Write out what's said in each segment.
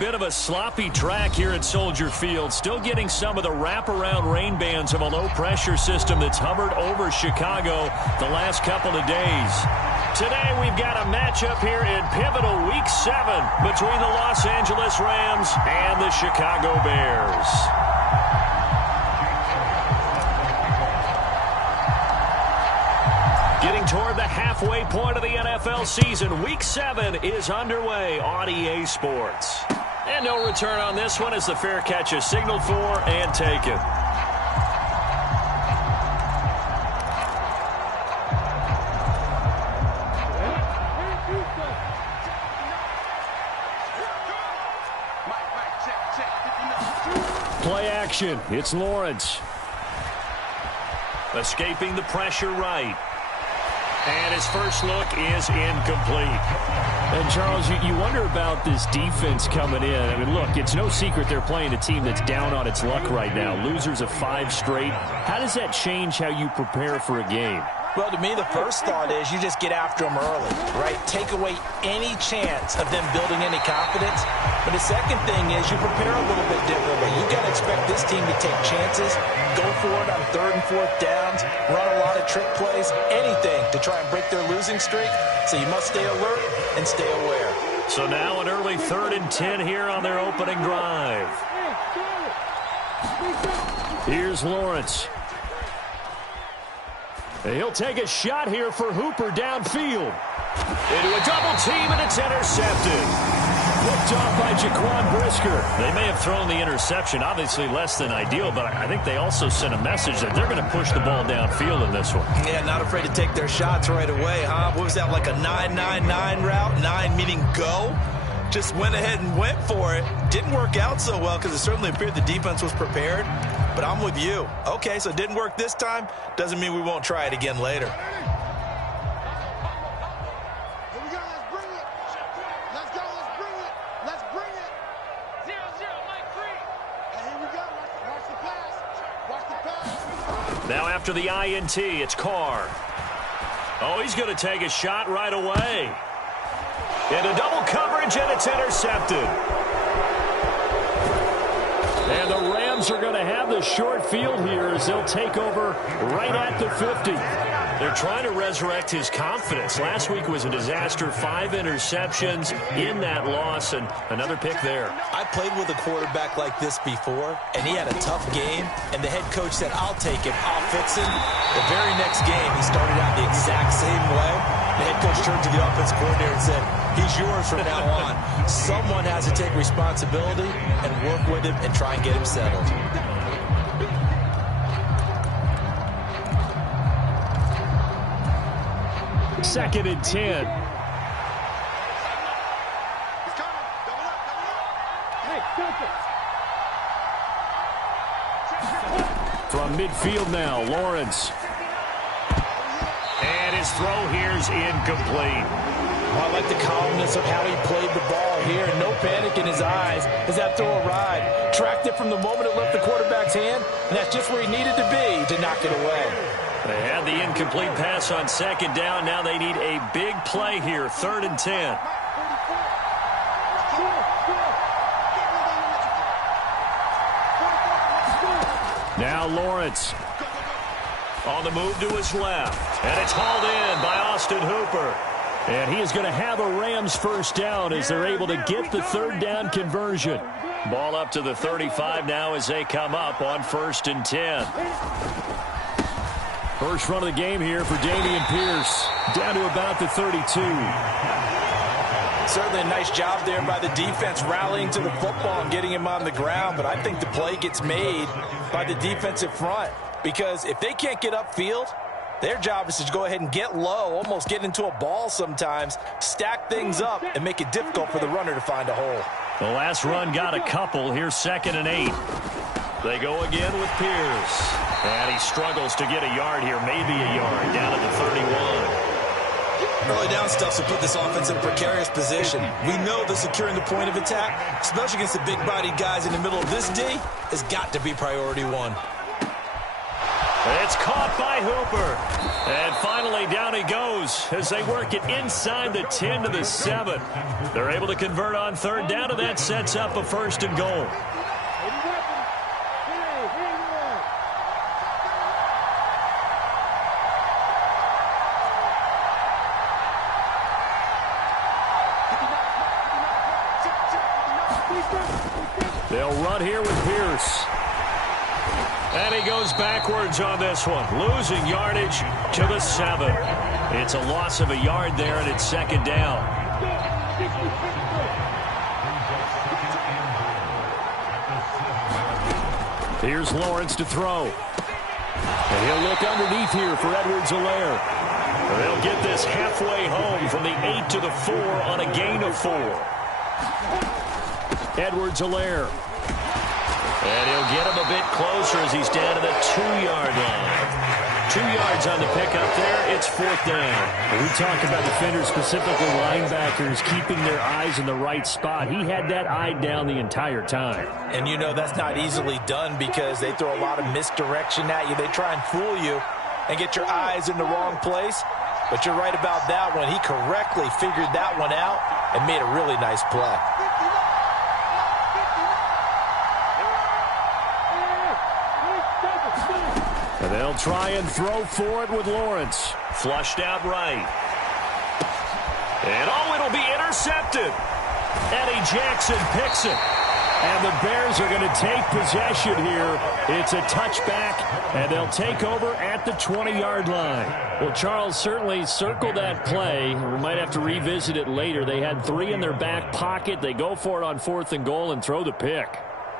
Bit of a sloppy track here at Soldier Field. Still getting some of the wraparound rain bands of a low-pressure system that's hovered over Chicago the last couple of days. Today we've got a matchup here in pivotal Week 7 between the Los Angeles Rams and the Chicago Bears. Getting toward the halfway point of the NFL season, Week 7 is underway on EA Sports. And no return on this one as the fair catch is signaled for and taken. Play action. It's Lawrence. Escaping the pressure right. And his first look is incomplete. And, Charles, you wonder about this defense coming in. I mean, look, it's no secret they're playing a team that's down on its luck right now. Losers of 5 straight. How does that change how you prepare for a game? Well, to me, the first thought is you just get after them early, right? Take away any chance of them building any confidence. But the second thing is you prepare a little bit differently. You got to expect this team to take chances, go for it on 3rd and 4th downs, run a lot of trick plays, anything to try and break their losing streak. So you must stay alert and stay aware. So now an early 3rd and 10 here on their opening drive. Here's Lawrence. He'll take a shot here for Hooper downfield. Into a double team, and it's intercepted. Picked off by Jaquan Brisker. They may have thrown the interception, obviously less than ideal, but I think they also sent a message that they're going to push the ball downfield in this one. Yeah, not afraid to take their shots right away, huh? What was that, like a 9-9-9 route? 9 meaning go? Just went ahead and went for it. Didn't work out so well because it certainly appeared the defense was prepared. But I'm with you. Okay, so it didn't work this time. Doesn't mean we won't try it again later. Here we go. Let's bring it. Let's go. Let's bring it. Let's bring it. 0-0, Mike free. And here we go. Watch the pass. Watch the pass. Now after the INT, it's Carr. Oh, he's going to take a shot right away. Into double coverage, and it's intercepted. And the Rams are going to have the short field here as they'll take over right at the 50. They're trying to resurrect his confidence. Last week was a disaster. 5 interceptions in that loss, and another pick there. I played with a quarterback like this before, and he had a tough game, and the head coach said, I'll take him, I'll fix him. The very next game, he started out the exact same way. The head coach turned to the offensive coordinator and said, he's yours from now on. Someone has to take responsibility and work with him and try and get him settled. Second and 10. From midfield now, Lawrence. And his throw here's incomplete. I like the calmness of how he played the ball here. No panic in his eyes as that throw arrived. Tracked it from the moment it left the quarterback's hand, and that's just where he needed to be to knock it away. They had the incomplete pass on 2nd down. Now they need a big play here, 3rd and 10. Now Lawrence on the move to his left. And it's hauled in by Austin Hooper. And he is going to have a Rams first down as they're able to get the 3rd down conversion. Ball up to the 35 now as they come up on 1st and 10. First run of the game here for Dameon Pierce. Down to about the 32. Certainly a nice job there by the defense rallying to the football and getting him on the ground. But I think the play gets made by the defensive front. Because if they can't get upfield, their job is to go ahead and get low, almost get into a ball sometimes, stack things up, and make it difficult for the runner to find a hole. The last run got a couple. Here's 2nd and 8. They go again with Pierce. And he struggles to get a yard here, maybe a yard, down at the 31. Early down stuff to put this offense in a precarious position. We know that securing the point of attack, especially against the big-bodied guys in the middle of this D, has got to be priority 1. It's caught by Hooper. And finally down he goes as they work it inside the 10 to the 7. They're able to convert on third down, and that sets up a 1st and goal. They'll run here with Pierce. And he goes backwards on this one, losing yardage to the 7. It's a loss of a yard there, and it's 2nd down. Here's Lawrence to throw. And he'll look underneath here for Edwards-Helaire. They'll get this halfway home from the 8 to the 4 on a gain of 4. Edwards-Helaire. And he'll get him a bit closer as he's down to the 2-yard line. 2 yards on the pickup there. It's 4th down. We talk about defenders, specifically linebackers, keeping their eyes in the right spot. He had that eye down the entire time. And you know that's not easily done because they throw a lot of misdirection at you. They try and fool you and get your eyes in the wrong place. But you're right about that one. He correctly figured that one out and made a really nice play. And they'll try and throw for it with Lawrence. Flushed out right. And it'll be intercepted. Eddie Jackson picks it. And the Bears are going to take possession here. It's a touchback, and they'll take over at the 20-yard line. Well, Charles certainly circled that play. We might have to revisit it later. They had 3 in their back pocket. They go for it on 4th and goal and throw the pick.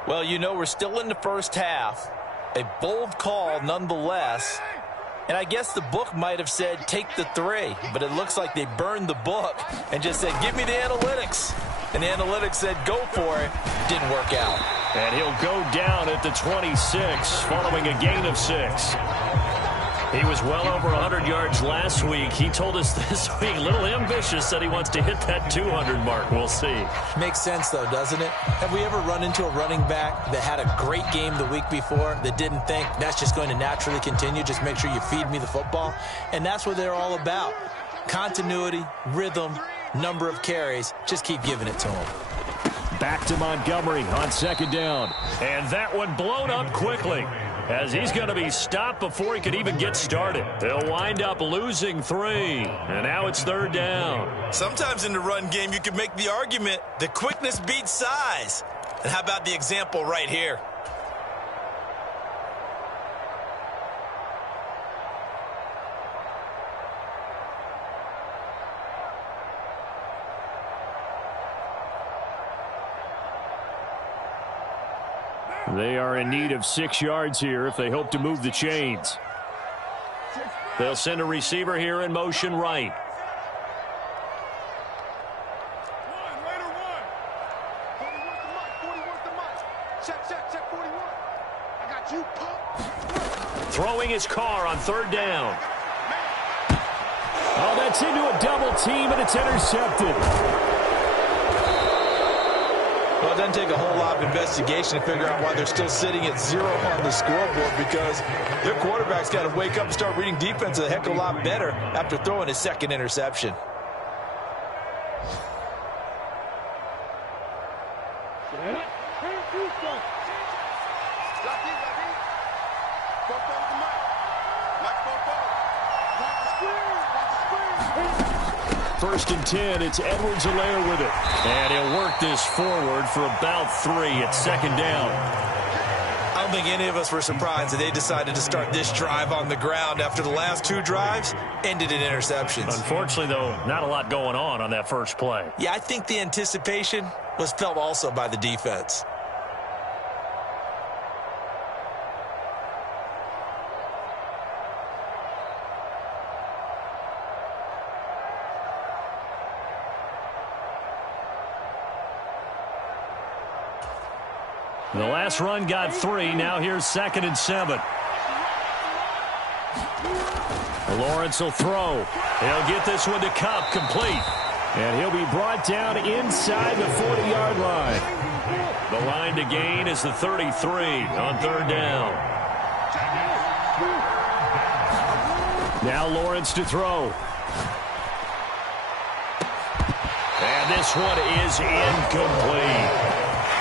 Well, you know, we're still in the first half. A bold call nonetheless. And I guess the book might have said take the 3, but it looks like they burned the book and just said give me the analytics. And the analytics said go for it. Didn't work out. And he'll go down at the 26 following a gain of 6. He was well over 100 yards last week. He told us this week, a little ambitious, said he wants to hit that 200 mark. We'll see. Makes sense, though, doesn't it? Have we ever run into a running back that had a great game the week before that didn't think that's just going to naturally continue? Just make sure you feed me the football. And that's what they're all about. Continuity, rhythm, number of carries. Just keep giving it to him. Back to Montgomery on 2nd down. And that one blown up quickly, as he's going to be stopped before he could even get started. They'll wind up losing 3, and now it's 3rd down. Sometimes in the run game, you can make the argument that quickness beats size. And how about the example right here? They are in need of 6 yards here if they hope to move the chains. They'll send a receiver here in motion right. Throwing his car on 3rd down. Oh, that's into a double team, and it's intercepted. Well, it doesn't take a whole lot of investigation to figure out why they're still sitting at 0 on the scoreboard, because their quarterback's got to wake up and start reading defense a heck of a lot better after throwing his 2nd interception. First and 10, it's Edwards-Helaire with it. And he'll work this forward for about 3 at 2nd down. I don't think any of us were surprised that they decided to start this drive on the ground after the last 2 drives ended in interceptions. Unfortunately, though, not a lot going on that first play. Yeah, I think the anticipation was felt also by the defense. The last run got 3. Now here's 2nd and 7. Lawrence will throw. He'll get this one to Kupp, complete. And he'll be brought down inside the 40-yard line. The line to gain is the 33 on 3rd down. Now Lawrence to throw. And this one is incomplete.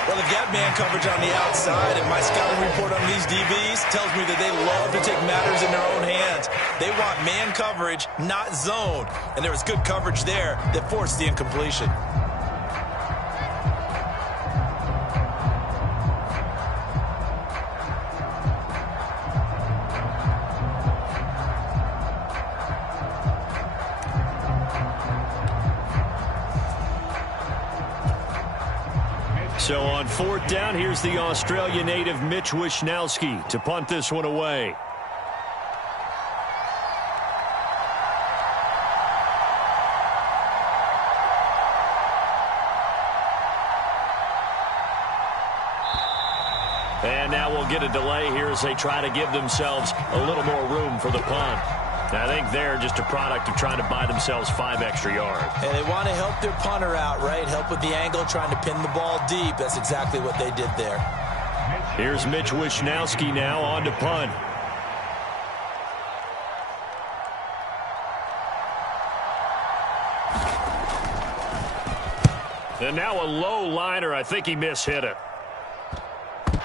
Well, they've got man coverage on the outside, and my scouting report on these DBs tells me that they love to take matters in their own hands. They want man coverage, not zone. And there was good coverage there that forced the incompletion. So on fourth down, here's the Australia native Mitch Wishnowsky to punt this one away. And now we'll get a delay here as they try to give themselves a little more room for the punt. I think they're just a product of trying to buy themselves 5 extra yards. And they want to help their punter out, right? Help with the angle, trying to pin the ball deep. That's exactly what they did there. Here's Mitch Wishnowsky now on to punt. And now a low liner. I think he mishit it.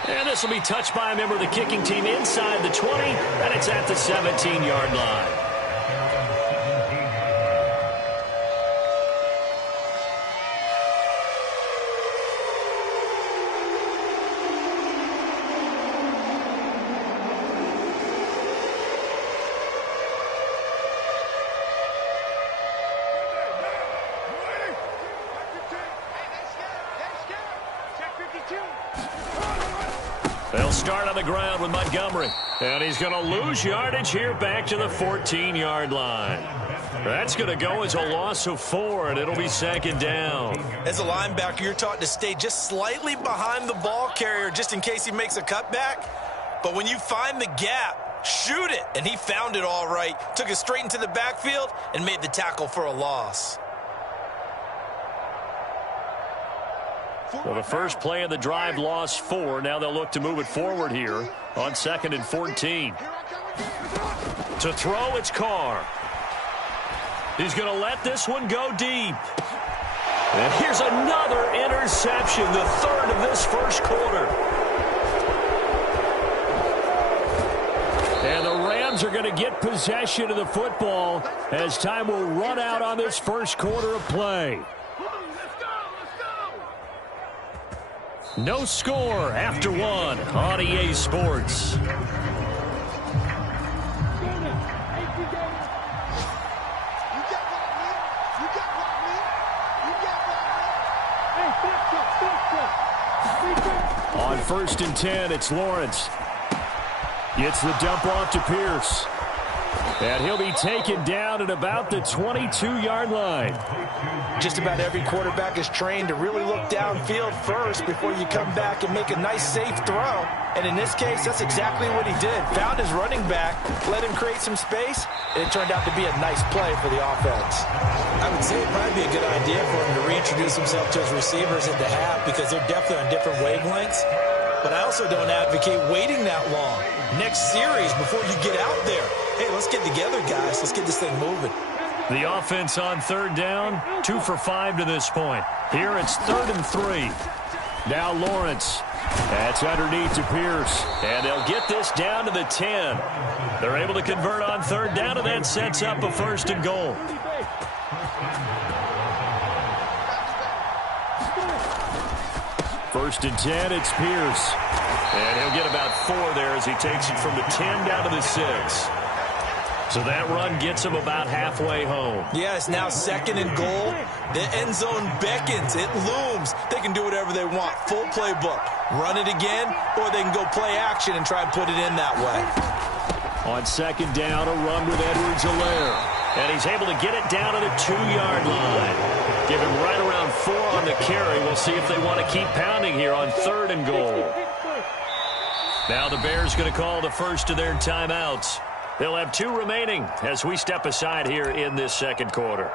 And this will be touched by a member of the kicking team inside the 20, and it's at the 17-yard line. They'll start on the ground with Montgomery. And he's going to lose yardage here back to the 14-yard line. That's going to go as a loss of 4, and it'll be second down. As a linebacker, you're taught to stay just slightly behind the ball carrier just in case he makes a cutback. But when you find the gap, shoot it. And he found it all right. Took it straight into the backfield and made the tackle for a loss. Well, the first play of the drive lost 4. Now they'll look to move it forward here on 2nd and 14. To throw, it's Carr. He's going to let this one go deep. And here's another interception, the 3rd of this first quarter. And the Rams are going to get possession of the football as time will run out on this first quarter of play. No score after 1 on EA Sports. On 1st and 10, it's Lawrence. Gets the dump off to Pierce. And he'll be taken down at about the 22-yard line. Just about every quarterback is trained to really look downfield first before you come back and make a nice, safe throw. And in this case, that's exactly what he did. Found his running back, let him create some space, and it turned out to be a nice play for the offense. I would say it'd probably be a good idea for him to reintroduce himself to his receivers at the half because they're definitely on different wavelengths. But I also don't advocate waiting that long. Next series before you get out there. Hey, let's get together, guys. Let's get this thing moving. The offense on 3rd down, 2 for 5 to this point. Here it's 3rd and 3. Now Lawrence. That's underneath to Pierce. And they'll get this down to the 10. They're able to convert on 3rd down, and that sets up a 1st and goal. First and 10, it's Pierce. And he'll get about 4 there as he takes it from the 10 down to the 6. So that run gets him about halfway home. Yeah, it's now 2nd and goal. The end zone beckons. It looms. They can do whatever they want. Full playbook. Run it again, or they can go play action and try and put it in that way. On 2nd down, a run with Edwards-Helaire. And he's able to get it down to the 2-yard line. Give him right around 4 on the carry. We'll see if they want to keep pounding here on 3rd and goal. Now the Bears going to call the first of their timeouts. They'll have 2 remaining as we step aside here in this second quarter.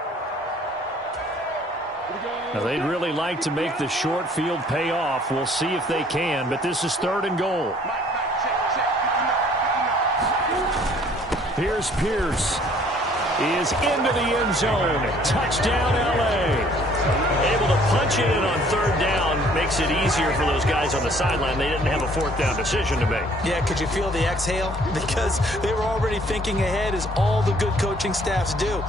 Now they'd really like to make the short field pay off. We'll see if they can, but this is 3rd and goal. Here's Pierce. is into the end zone. Touchdown, L.A. Able to punch it in on third down makes it easier for those guys on the sideline. They didn't have a fourth down decision to make. Yeah, could you feel the exhale? Because they were already thinking ahead, as all the good coaching staffs do.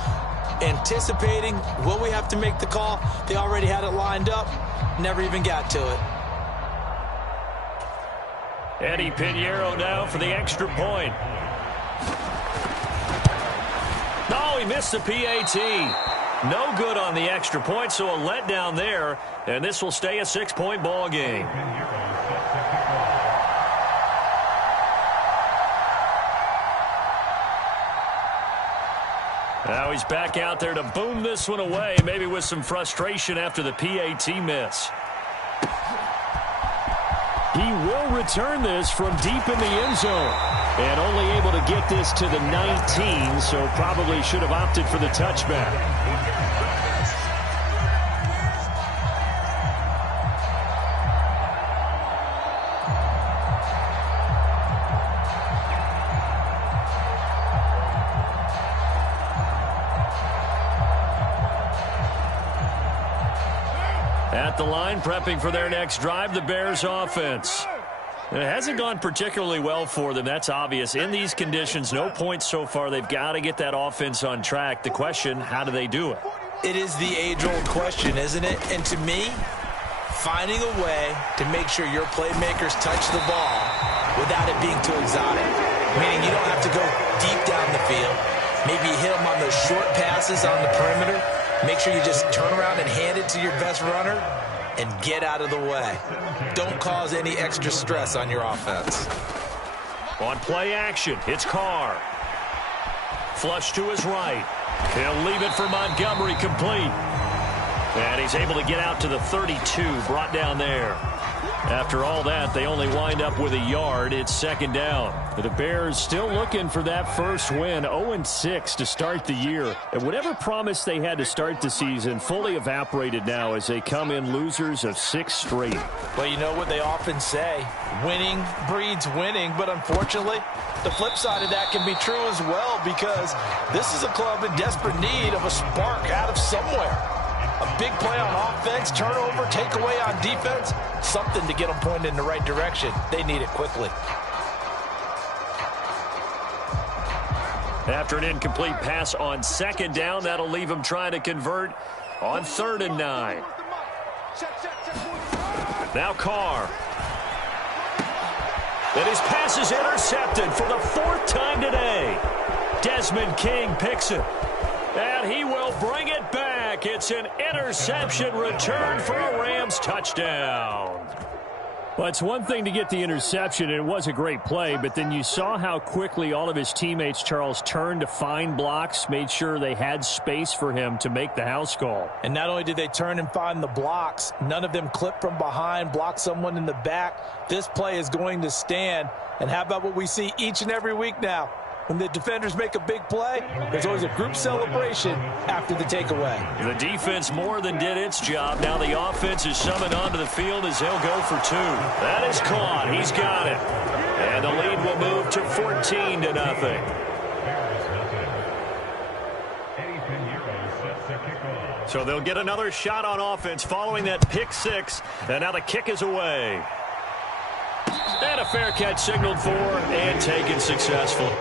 Anticipating, will we have to make the call? They already had it lined up, never even got to it. Eddie Pinheiro now for the extra point. No, he missed the PAT. No good on the extra point, so a letdown there, and this will stay a 6-point ball game. Now he's back out there to boom this one away, maybe with some frustration after the PAT miss. He will return this from deep in the end zone. And only able to get this to the 19, so probably should have opted for the touchback. At the line, prepping for their next drive, the Bears offense. It hasn't gone particularly well for them. That's obvious. In these conditions, no points so far. They've got to get that offense on track. The question, how do they do it? It is the age-old question, isn't it? And to me, finding a way to make sure your playmakers touch the ball without it being too exotic. Meaning you don't have to go deep down the field. Maybe you hit them on those short passes on the perimeter. Make sure you just turn around and hand it to your best runner and get out of the way. Don't cause any extra stress on your offense. On play action, it's Carr. Flush to his right. He'll leave it for Montgomery, complete. And he's able to get out to the 32, brought down there. After all that, they only wind up with a yard. It's second down. The Bears still looking for that first win, 0-6 to start the year. And whatever promise they had to start the season fully evaporated now as they come in losers of 6 straight. Well, you know what they often say, winning breeds winning, but unfortunately, the flip side of that can be true as well, because this is a club in desperate need of a spark out of somewhere. A big play on offense, turnover, takeaway on defense, something to get them pointed in the right direction. They need it quickly. After an incomplete pass on second down, that'll leave them trying to convert on 3rd and 9. Now Carr. And his pass is intercepted for the 4th time today. Desmond King picks it. And he will bring it back. It's an interception return for a Rams touchdown. Well, it's one thing to get the interception, and it was a great play, but then you saw how quickly all of his teammates, Charles, turned to find blocks, made sure they had space for him to make the house call. And not only did they turn and find the blocks, none of them clipped from behind, blocked someone in the back. This play is going to stand. And how about what we see each and every week now? When the defenders make a big play, there's always a group celebration after the takeaway. The defense more than did its job. Now the offense is summoned onto the field as they'll go for 2. That is caught. He's got it. And the lead will move to 14-0. So they'll get another shot on offense following that pick 6. And now the kick is away. And a fair catch signaled for and taken successfully.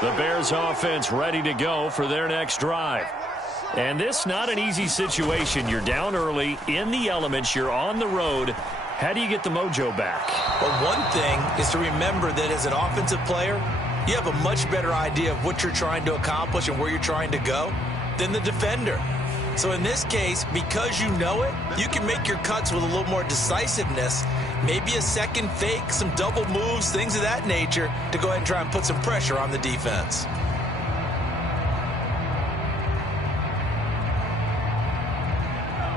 The Bears offense ready to go for their next drive. And this not an easy situation. You're down early, in the elements, you're on the road. How do you get the mojo back? Well, one thing is to remember that as an offensive player, you have a much better idea of what you're trying to accomplish and where you're trying to go than the defender. So in this case, because you know it, you can make your cuts with a little more decisiveness. Maybe a second fake, some double moves, things of that nature to go ahead and try and put some pressure on the defense.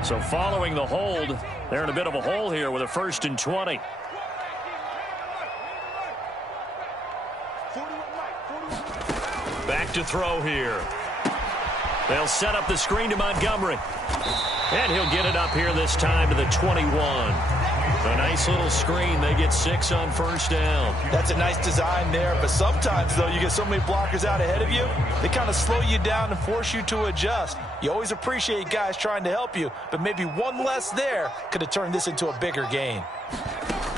So following the hold, they're in a bit of a hole here with a 1st and 20. Back to throw here. They'll set up the screen to Montgomery. And he'll get it up here this time to the 21. A nice little screen. They get 6 on 1st down. That's a nice design there, but sometimes, though, you get so many blockers out ahead of you, they kind of slow you down and force you to adjust. You always appreciate guys trying to help you, but maybe one less there could have turned this into a bigger gain.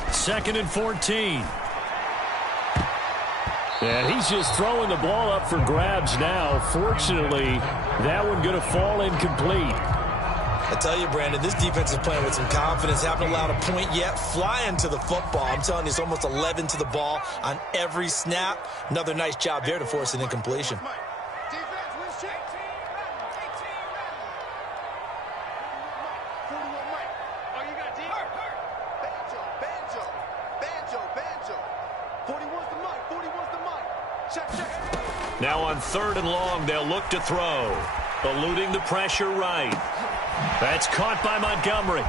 2nd and 14. And he's just throwing the ball up for grabs now. Fortunately, that one going to fall incomplete. I tell you, Brandon, this defense is playing with some confidence. Haven't allowed a point yet. Flying to the football. I'm telling you, it's almost 11 to the ball on every snap. Another nice job there to force an incompletion. Now on 3rd and long, they'll look to throw. Eluding the pressure right. That's caught by Montgomery.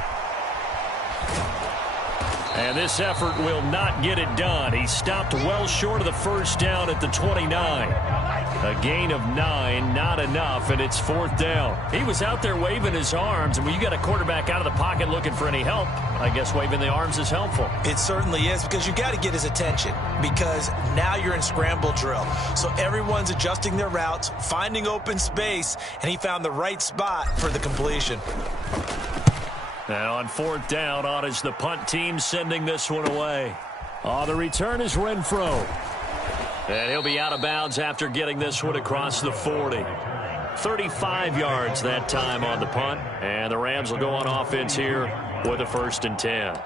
And this effort will not get it done. He stopped well short of the 1st down at the 29. A gain of 9, not enough, and it's 4th down. He was out there waving his arms, and when you got a quarterback out of the pocket looking for any help, I guess waving the arms is helpful. It certainly is, because you got to get his attention, because now you're in scramble drill. So everyone's adjusting their routes, finding open space, and he found the right spot for the completion. Now on 4th down, on is the punt team sending this one away. The return is Renfro. And he'll be out of bounds after getting this one across the 40. 35 yards that time on the punt. And the Rams will go on offense here with a 1st and 10.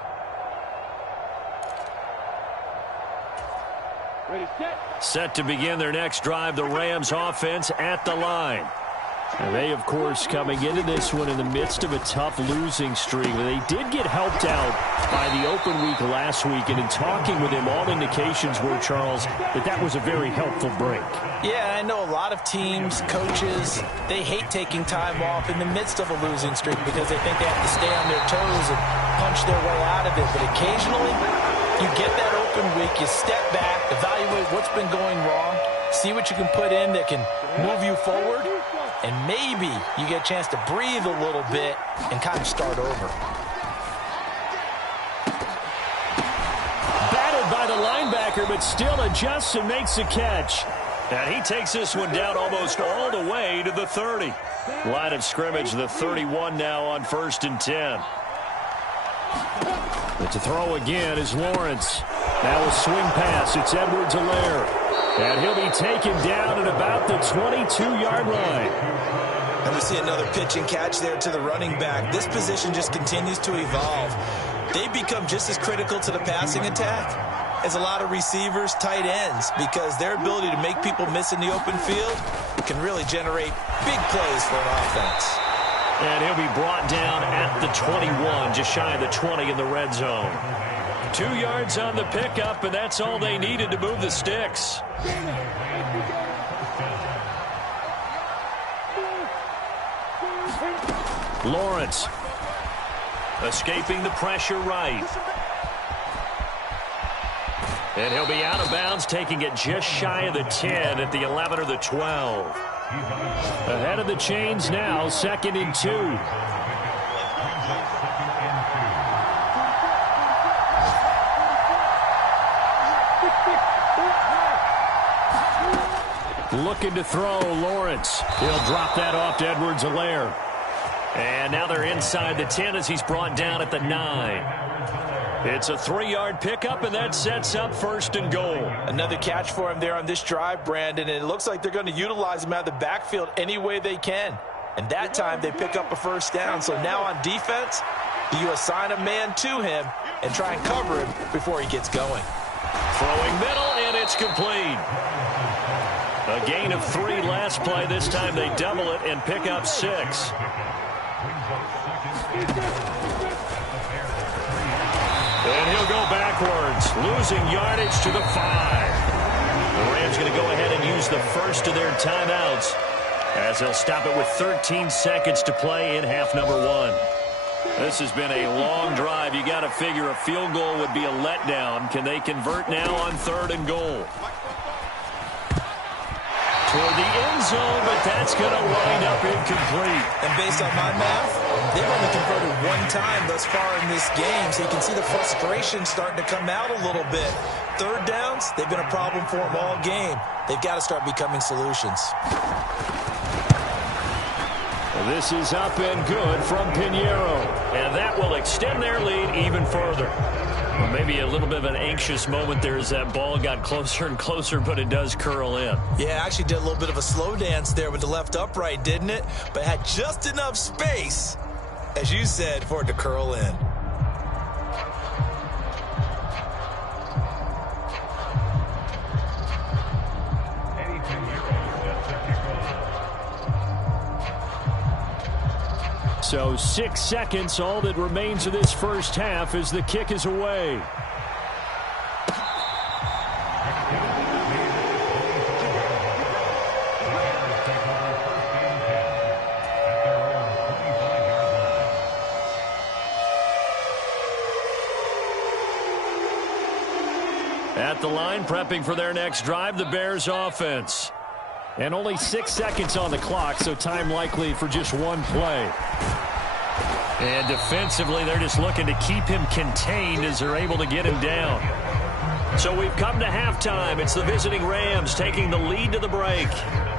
Set to begin their next drive, the Rams offense at the line. And they, of course, coming into this one in the midst of a tough losing streak. They did get helped out by the open week last week, and in talking with him, all indications were, Charles, that was a very helpful break. Yeah, I know a lot of teams, coaches, they hate taking time off in the midst of a losing streak because they think they have to stay on their toes and punch their way out of it. But occasionally, you get that open week, you step back, evaluate what's been going wrong, see what you can put in that can move you forward, and maybe you get a chance to breathe a little bit and kind of start over. Batted by the linebacker, but still adjusts and makes a catch. And he takes this one down almost all the way to the 30. Line of scrimmage, the 31 now on 1st and 10. But to throw again is Lawrence. Now a swing pass. It's Edwards-Helaire. And he'll be taken down at about the 22-yard line. And we see another pitch and catch there to the running back. This position just continues to evolve. They become just as critical to the passing attack as a lot of receivers, tight ends, because their ability to make people miss in the open field can really generate big plays for an offense. And he'll be brought down at the 21, just shy of the 20 in the red zone. 2 yards on the pickup, and that's all they needed to move the sticks. Lawrence escaping the pressure right. And he'll be out of bounds, taking it just shy of the 10 at the 11 or the 12. Ahead of the chains now, 2nd and 2. Looking to throw, Lawrence. He'll drop that off to Edwards-Helaire. And now they're inside the 10 as he's brought down at the 9. It's a 3-yard pickup, and that sets up 1st and goal. Another catch for him there on this drive, Brandon, and it looks like they're going to utilize him out of the backfield any way they can. And that time they pick up a 1st down. So now on defense, you assign a man to him and try and cover him before he gets going. Throwing middle, and it's complete. A gain of 3 last play. This time they double it and pick up 6. And he'll go backwards, losing yardage to the 5. The Rams going to go ahead and use the first of their timeouts as they'll stop it with 13 seconds to play in half number 1. This has been a long drive. You got to figure a field goal would be a letdown. Can they convert now on 3rd and goal? Toward the end zone, but that's going to wind up incomplete. And based on my math, they've only converted one time thus far in this game, so you can see the frustration starting to come out a little bit. 3rd downs, they've been a problem for them all game. They've got to start becoming solutions. Well, this is up and good from Pinheiro, and that will extend their lead even further. Well, maybe a little bit of an anxious moment there as that ball got closer and closer, but it does curl in. Yeah, actually did a little bit of a slow dance there with the left upright, didn't it? But had just enough space, as you said, for it to curl in. So 6 seconds, all that remains of this first half as the kick is away. At the line, prepping for their next drive, the Bears offense. And only 6 seconds on the clock, so time likely for just one play. And defensively, they're just looking to keep him contained as they're able to get him down. So we've come to halftime. It's the visiting Rams taking the lead to the break.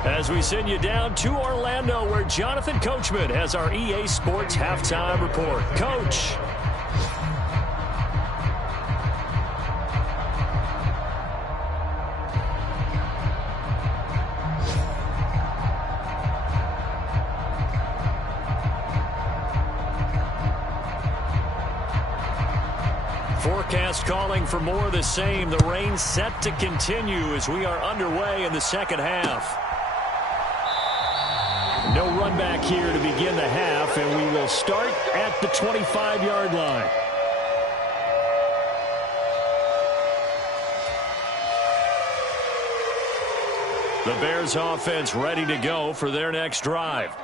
As we send you down to Orlando, where Jonathan Coachman has our EA Sports halftime report. Coach. Forecast calling for more of the same. The rain set to continue as we are underway in the second half. No run back here to begin the half, and we will start at the 25-yard line. The Bears offense ready to go for their next drive.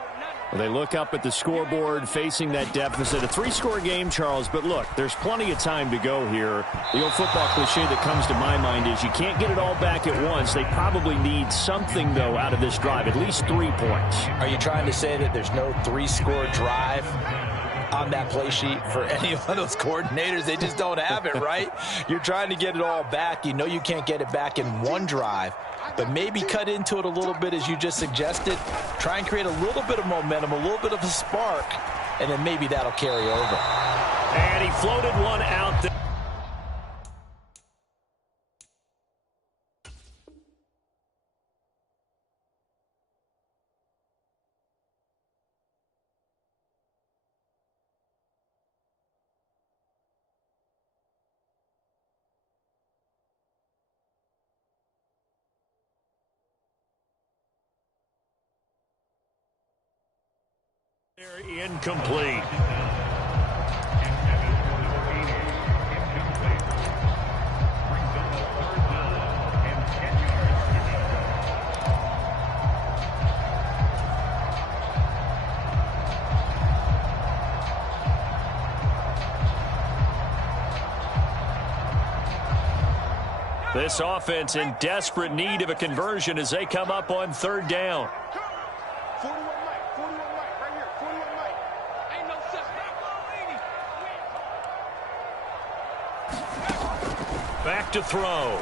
Well, they look up at the scoreboard facing that deficit. A 3-score game, Charles, but look, there's plenty of time to go here. The old football cliche that comes to my mind is you can't get it all back at once. They probably need something, though, out of this drive, at least 3 points. Are you trying to say that there's no 3-score drive on that play sheet for any of those coordinators? They just don't have it, right? You're trying to get it all back. You know you can't get it back in one drive. But maybe cut into it a little bit as you just suggested. Try and create a little bit of momentum, a little bit of a spark, and then maybe that'll carry over. And he floated one out there. They're incomplete. This offense in desperate need of a conversion as they come up on 3rd down. Back to throw.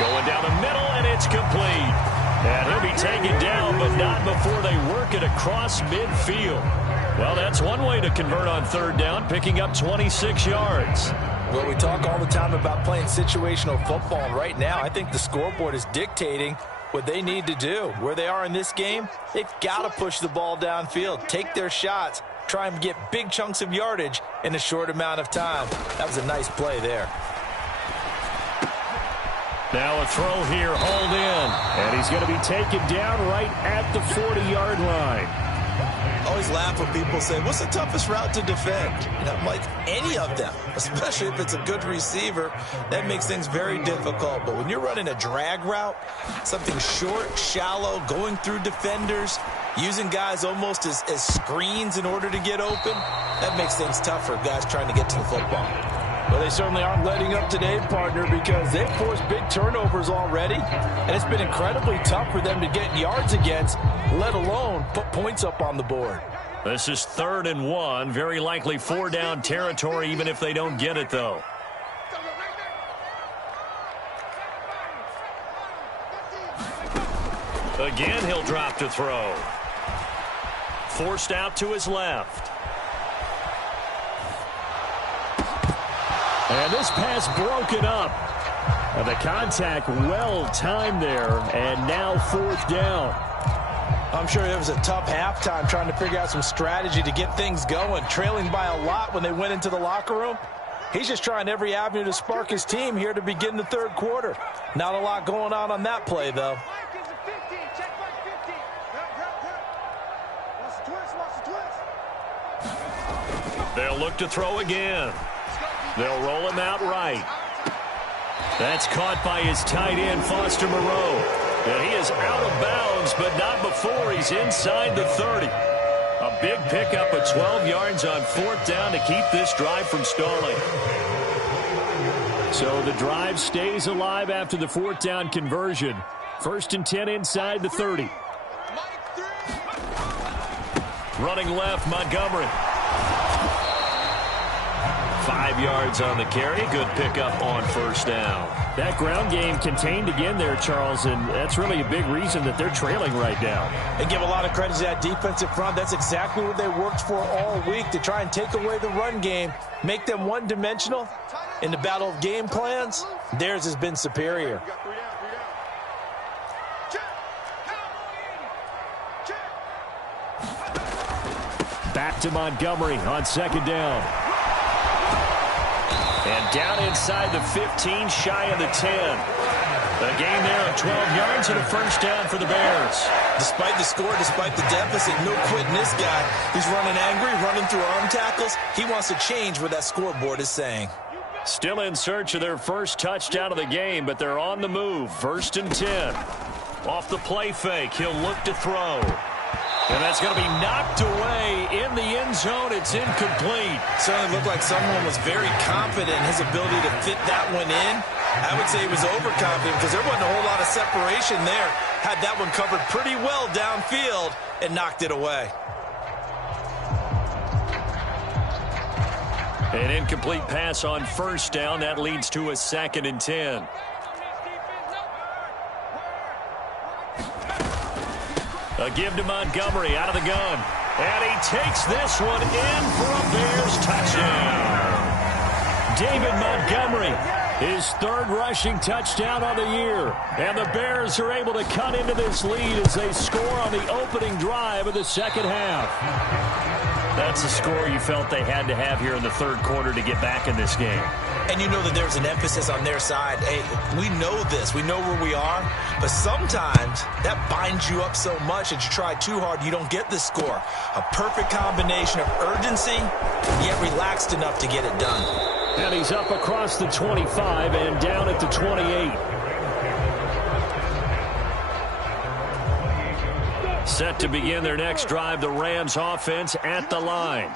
Going down the middle, and it's complete. And he'll be taken down, but not before they work it across midfield. Well, that's one way to convert on 3rd down, picking up 26 yards. Well, we talk all the time about playing situational football, and right now I think the scoreboard is dictating what they need to do. Where they are in this game, they've got to push the ball downfield, take their shots, try and get big chunks of yardage in a short amount of time. That was a nice play there. Now a throw here, hauled in. And he's going to be taken down right at the 40-yard line. I always laugh when people say, what's the toughest route to defend? And I'm like, any of them, especially if it's a good receiver. That makes things very difficult. But when you're running a drag route, something short, shallow, going through defenders, using guys almost as screens in order to get open. That makes things tough for guys trying to get to the football. Well, they certainly aren't letting up today, partner, because they've forced big turnovers already, and it's been incredibly tough for them to get yards against, let alone put points up on the board. This is 3rd and 1, very likely 4-down territory, even if they don't get it, though. Again, he'll drop to throw. Forced out to his left. And this pass broken up. And the contact well timed there, and now 4th down. I'm sure it was a tough halftime trying to figure out some strategy to get things going, trailing by a lot when they went into the locker room. He's just trying every avenue to spark his team here to begin the 3rd quarter. Not a lot going on that play, though. They'll look to throw again. They'll roll him out right. That's caught by his tight end, Foster Moreau. And he is out of bounds, but not before he's inside the 30. A big pickup of 12 yards on 4th down to keep this drive from stalling. So the drive stays alive after the 4th down conversion. 1st and 10 inside the 30. Running left, Montgomery. 5 yards on the carry. Good pickup on 1st down. That ground game contained again there, Charles, and that's really a big reason that they're trailing right now. They give a lot of credit to that defensive front. That's exactly what they worked for all week, to try and take away the run game, make them one-dimensional. In the battle of game plans, theirs has been superior. Back to Montgomery on 2nd down. And down inside the 15, shy of the 10. A gain there of 12 yards and a 1st down for the Bears. Despite the score, despite the deficit, no quitting this guy. He's running angry, running through arm tackles. He wants to change what that scoreboard is saying. Still in search of their first touchdown of the game, but they're on the move. 1st and 10. Off the play fake, he'll look to throw. And that's going to be knocked away in the end zone. It's incomplete. Certainly looked like someone was very confident in his ability to fit that one in. I would say he was overconfident because there wasn't a whole lot of separation there. Had that one covered pretty well downfield and knocked it away. An incomplete pass on 1st down. That leads to a 2nd and 10. A give to Montgomery out of the gun. And he takes this one in for a Bears touchdown. David Montgomery, his 3rd rushing touchdown on the year. And the Bears are able to cut into this lead as they score on the opening drive of the 2nd half. That's a score you felt they had to have here in the 3rd quarter to get back in this game. And you know that there's an emphasis on their side. Hey, we know this. We know where we are. But sometimes that binds you up so much that you try too hard, you don't get the score. A perfect combination of urgency, yet relaxed enough to get it done. And he's up across the 25 and down at the 28. Set to begin their next drive, the Rams offense at the line.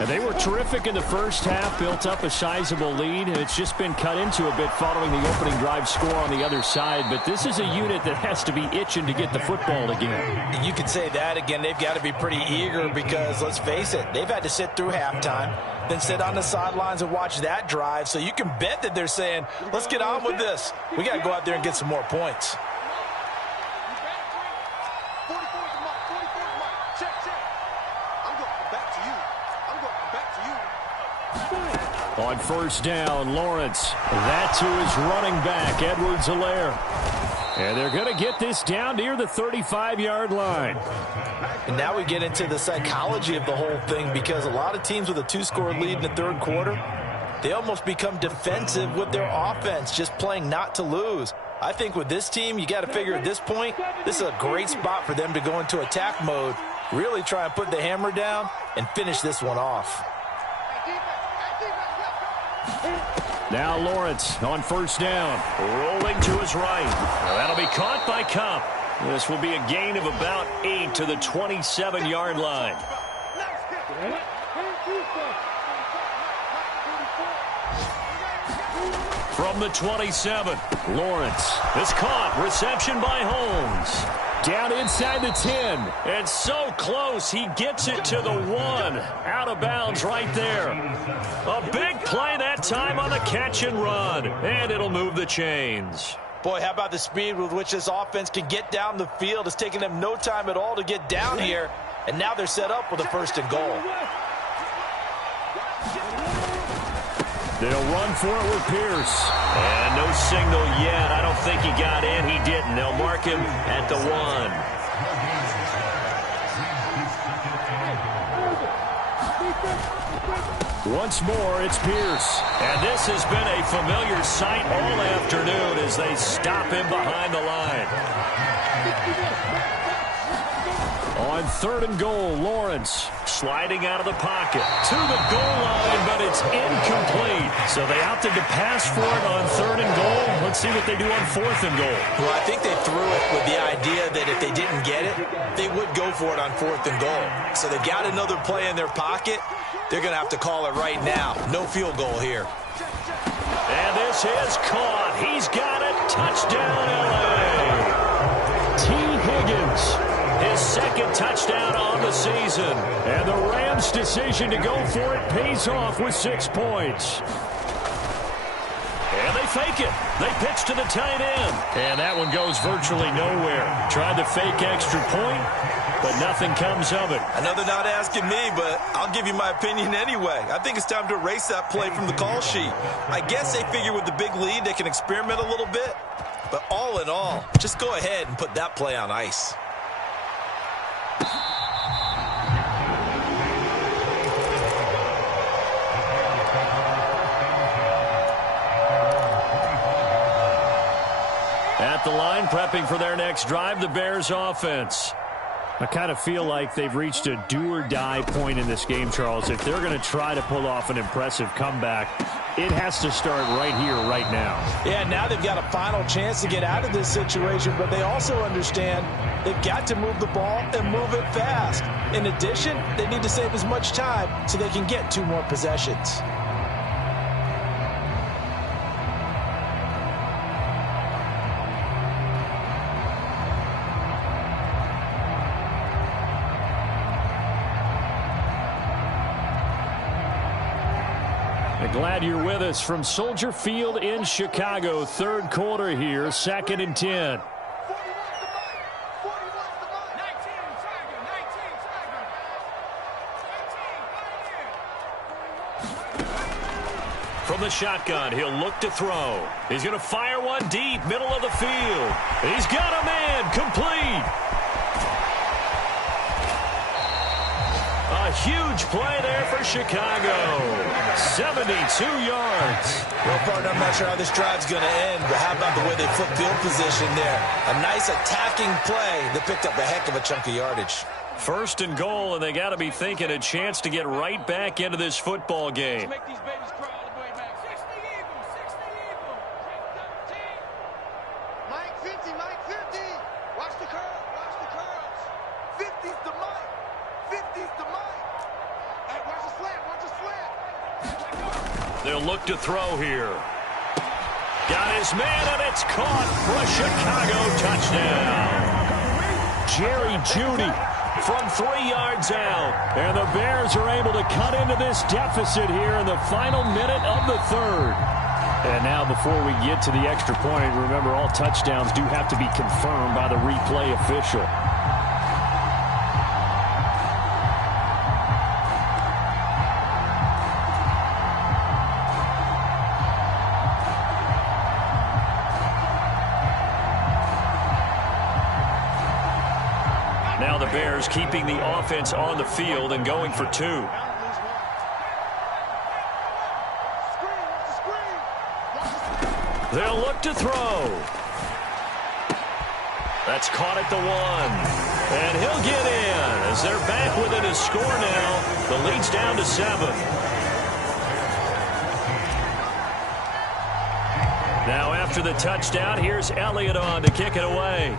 And they were terrific in the first half, built up a sizable lead, and it's just been cut into a bit following the opening drive score on the other side. But this is a unit that has to be itching to get the football again. You could say that again. They've got to be pretty eager because, let's face it, they've had to sit through halftime, then sit on the sidelines and watch that drive. So you can bet that they're saying, let's get on with this. We got to go out there and get some more points. On 1st down, Lawrence. That to his running back, Edwards-Helaire. And they're going to get this down near the 35-yard line. And now we get into the psychology of the whole thing, because a lot of teams with a 2-score lead in the 3rd quarter, they almost become defensive with their offense, just playing not to lose. I think with this team, you got to figure at this point, this is a great spot for them to go into attack mode, really try and put the hammer down and finish this one off. Now Lawrence on 1st down. Rolling to his right. Now that'll be caught by Kupp. This will be a gain of about 8 to the 27-yard line. From the 27, Lawrence is caught. Reception by Holmes. Down inside the 10. And so close, he gets it to the 1. Out of bounds right there. A big play that time on the catch and run. And it'll move the chains. Boy, how about the speed with which this offense can get down the field? It's taken them no time at all to get down here. And now they're set up with a 1st and goal. They'll run for it with Pierce. And no signal yet. I don't think he got in. He didn't. They'll mark him at the 1. Once more, it's Pierce. And this has been a familiar sight all afternoon as they stop him behind the line. On 3rd and goal, Lawrence sliding out of the pocket to the goal line, but it's incomplete. So they opted to pass for it on 3rd and goal. Let's see what they do on 4th and goal. Well, I think they threw it with the idea that if they didn't get it, they would go for it on 4th and goal. So they got another play in their pocket. They're going to have to call it right now. No field goal here. And this is caught. He's got it. Touchdown, L.A. T. Higgins. His 2nd touchdown on the season. And the Rams' decision to go for it pays off with 6 points. And they fake it. They pitch to the tight end. And that one goes virtually nowhere. Tried to fake extra point, but nothing comes of it. I know they're not asking me, but I'll give you my opinion anyway. I think it's time to erase that play from the call sheet. I guess they figure with the big lead they can experiment a little bit. But all in all, just go ahead and put that play on ice. At the line, prepping for their next drive, the Bears offense. I kind of feel like they've reached a do-or-die point in this game, Charles. If they're going to try to pull off an impressive comeback, it has to start right here, right now. Yeah, now they've got a final chance to get out of this situation, but they also understand they've got to move the ball and move it fast. In addition, they need to save as much time so they can get 2 more possessions. Glad you're with us from Soldier Field in Chicago. 3rd quarter here, 2nd and 10. From the shotgun, he'll look to throw. He's going to fire one deep, middle of the field. He's got a man, complete. A huge play there for Chicago. 72 yards. Well, partner, I'm not sure how this drive's going to end, but how about the way they flip field position there? A nice attacking play that picked up a heck of a chunk of yardage. 1st and goal, and they got to be thinking a chance to get right back into this football game. Make these babies crawl all the way back. 60 Eagles, 60 Eagles. 13. Mike 50, Mike 50. Watch the curl, watch the curls. 50's the Mike. 50's the Mike. Hey, watch the slant, watch the slant. They'll look to throw here. Got his man, and it's caught for a Chicago touchdown. Jerry Jeudy from 3 yards out. And the Bears are able to cut into this deficit here in the final minute of the 3rd. And now before we get to the extra point, remember all touchdowns do have to be confirmed by the replay official. Now the Bears keeping the offense on the field and going for 2. They'll look to throw. That's caught at the 1. And he'll get in as they're back within a score now. The lead's down to 7. Now after the touchdown, here's Elliott on to kick it away.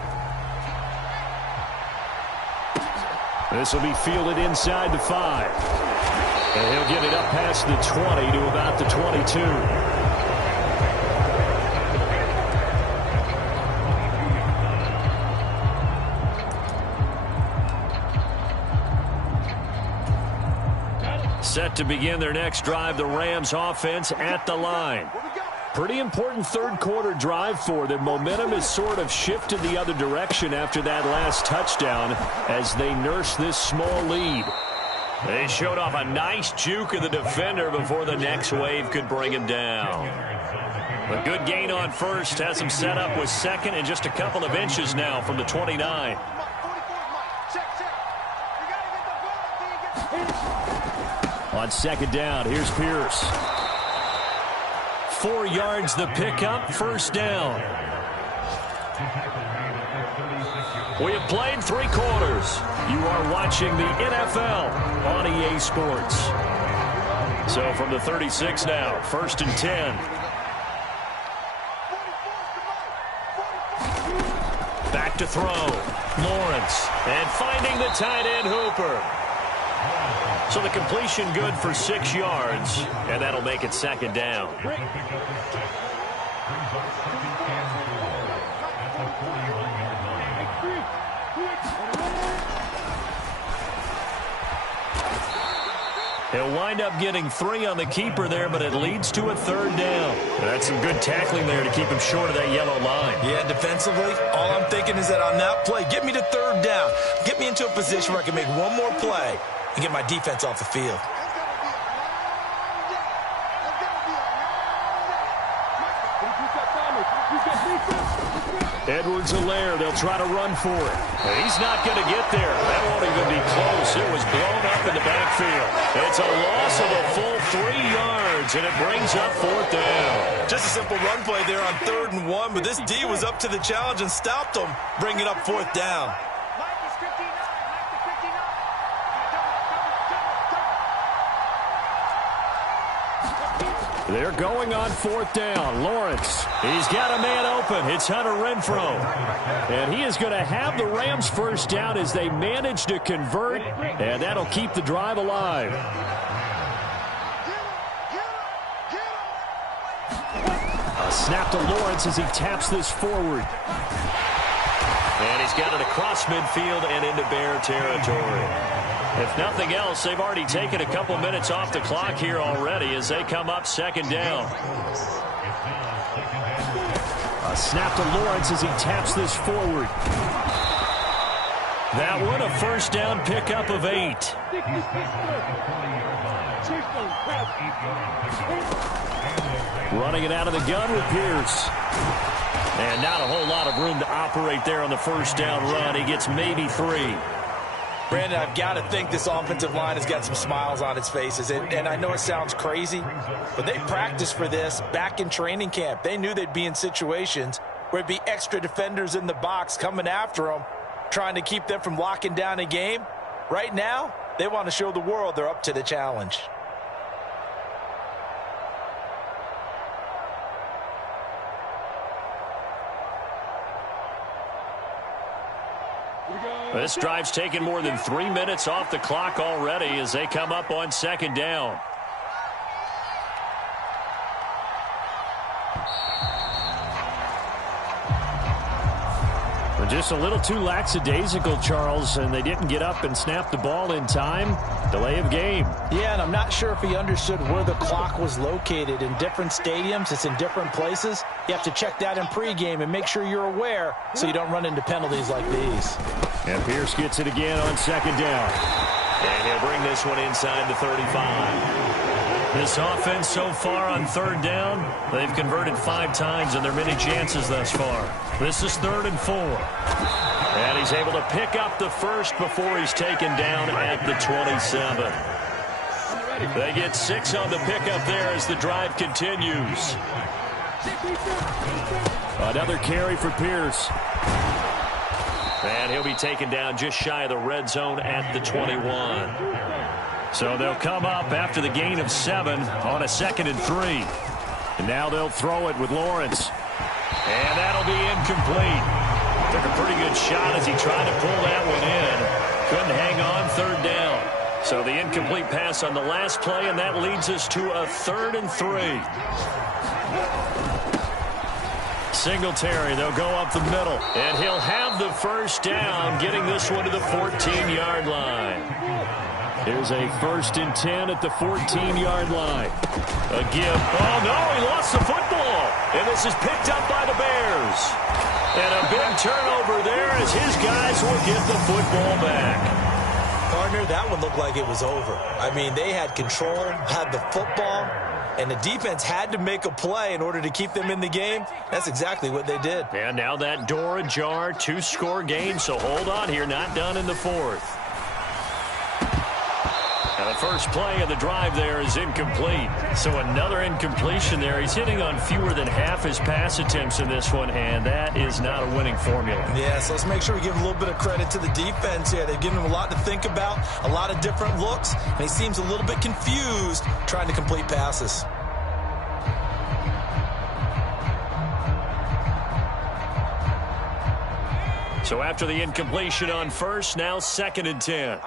This will be fielded inside the 5. And he'll get it up past the 20 to about the 22. Set to begin their next drive, the Rams offense at the line. Pretty important third quarter drive for them. Momentum has sort of shifted the other direction after that last touchdown as they nurse this small lead. They showed off a nice juke of the defender before the next wave could bring him down. A good gain on first has him set up with second and just a couple of inches now from the 29. On second down, here's Pierce. 4 yards the pickup, first down. We have played 3 quarters. You are watching the NFL on EA Sports. So from the 36 now, first and 10. Back to throw. Lawrence. And finding the tight end Hooper. So the completion good for 6 yards, and that'll make it second down. He'll wind up getting 3 on the keeper there, but it leads to a third down. That's some good tackling there to keep him short of that yellow line. Yeah, defensively, all I'm thinking is that on that play, get me to third down. Get me into a position where I can make one more play and get my defense off the field. Edwards-Helaire, they'll try to run for it. He's not going to get there. That won't even be close. It was blown up in the backfield. It's a loss of a full 3 yards, and it brings up fourth down. Just a simple run play there on 3rd and 1, but this D was up to the challenge and stopped them, bringing up fourth down. They're going on fourth down. Lawrence, he's got a man open. It's Hunter Renfrow. And he is going to have the Rams first down as they manage to convert, and that'll keep the drive alive. A snap to Lawrence as he taps this forward. And he's got it across midfield and into Bear territory. If nothing else, they've already taken a couple minutes off the clock here already as they come up second down. A snap to Lawrence as he taps this forward. That one, a first down pickup of 8. Running it out of the gun with Pierce. And not a whole lot of room to operate there on the first down run. He gets maybe 3. Brandon, I've got to think this offensive line has got some smiles on its faces. And I know it sounds crazy, but they practiced for this back in training camp. They knew they'd be in situations where it'd be extra defenders in the box coming after them, trying to keep them from locking down a game. Right now, they want to show the world they're up to the challenge. This drive's taken more than 3 minutes off the clock already as they come up on second down. Just a little too lackadaisical, Charles, and they didn't get up and snap the ball in time. Delay of game. Yeah, and I'm not sure if he understood where the clock was located. In different stadiums, it's in different places. You have to check that in pregame and make sure you're aware so you don't run into penalties like these. And Pierce gets it again on second down. And he'll bring this one inside the 35. This offense so far on third down, they've converted 5 times in their many chances thus far. This is 3rd and 4. And he's able to pick up the first before he's taken down at the 27. They get 6 on the pickup there as the drive continues. Another carry for Pierce. And he'll be taken down just shy of the red zone at the 21. So they'll come up after the gain of 7 on a 2nd and 3. And now they'll throw it with Lawrence. And that'll be incomplete. Took a pretty good shot as he tried to pull that one in. Couldn't hang on, third down. So the incomplete pass on the last play, and that leads us to a 3rd and 3. Singletary, they'll go up the middle, and he'll have the first down, getting this one to the 14-yard line. Here's a 1st and 10 at the 14-yard line. A give. Oh, no, he lost the football. And this is picked up by the Bears. And a big turnover there as his guys will get the football back. Partner, that one looked like it was over. I mean, they had control, had the football, and the defense had to make a play in order to keep them in the game. That's exactly what they did. And now that door ajar, 2-score game, so hold on here, not done in the 4th. Now the first play of the drive there is incomplete. So another incompletion there. He's hitting on fewer than half his pass attempts in this one, and that is not a winning formula. Yeah, so let's make sure we give a little bit of credit to the defense here. They've given him a lot to think about, a lot of different looks, and he seems a little bit confused trying to complete passes. So after the incompletion on first, now 2nd and 10.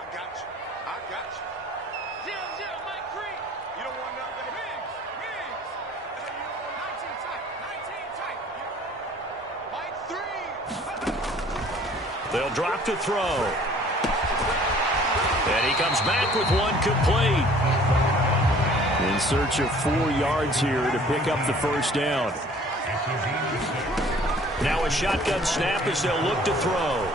They'll drop to throw. And he comes back with one complete. In search of 4 yards here to pick up the first down. Now a shotgun snap as they'll look to throw.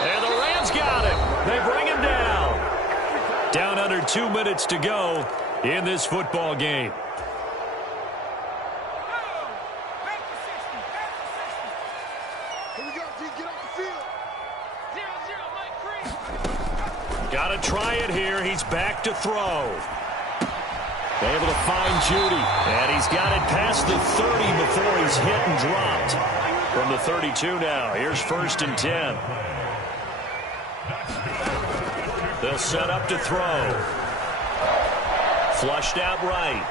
And the Rams got him. They bring him down. Down under 2 minutes to go in this football game. Got to try it here. He's back to throw. Able to find Judy. And he's got it past the 30 before he's hit and dropped. From the 32 now. Here's 1st and 10. They'll set up to throw. Flushed out right.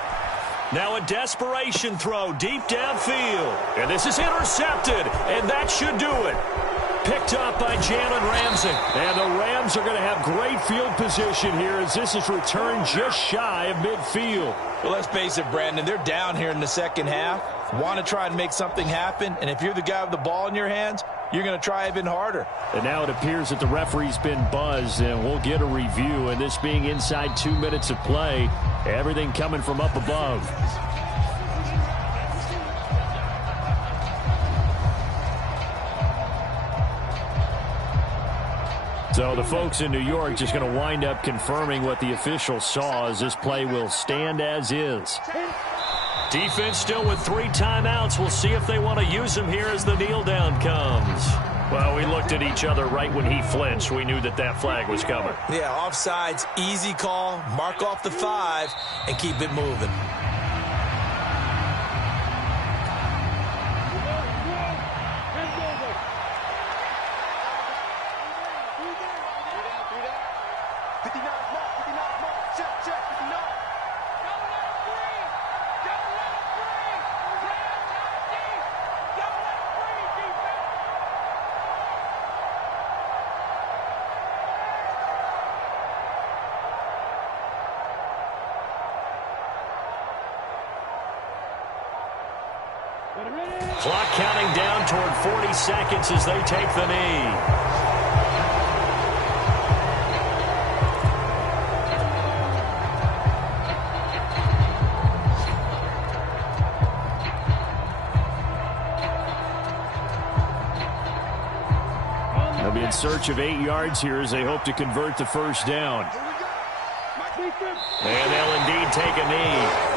Now a desperation throw deep downfield. And this is intercepted. And that should do it. Picked up by Jalen Ramsey. And the Rams are going to have great field position here as this is returned just shy of midfield. Well, let's face it, Brandon. They're down here in the second half. Want to try and make something happen. And if you're the guy with the ball in your hands, you're going to try even harder. And now it appears that the referee's been buzzed, and we'll get a review. And this being inside 2 minutes of play, everything coming from up above. So the folks in New York just going to wind up confirming what the officials saw as this play will stand as is. Defense still with 3 timeouts. We'll see if they want to use them here as the kneel down comes. Well, we looked at each other right when he flinched. We knew that that flag was coming. Yeah, offsides, easy call. Mark off the 5 and keep it moving. Clock counting down toward 40 seconds as they take the knee. They'll be in search of 8 yards here as they hope to convert the first down. And they'll indeed take a knee.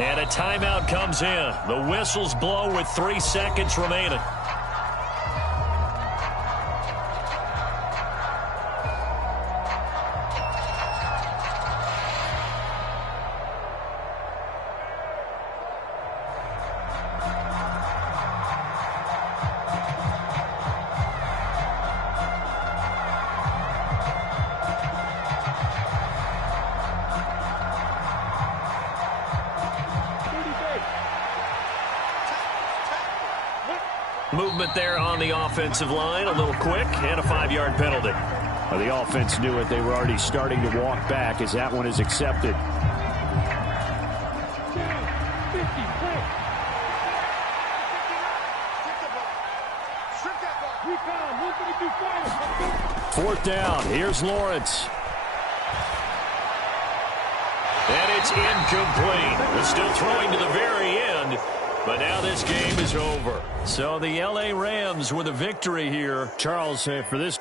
And a timeout comes in. The whistles blow with 3 seconds remaining. Movement there on the offensive line, a little quick, and a 5-yard penalty. Well, the offense knew it. They were already starting to walk back as that one is accepted. Fourth down. Here's Lawrence. And it's incomplete. They're still throwing to the very end, but now this game is over. So the L.A. Rams with a victory here. Charles, for this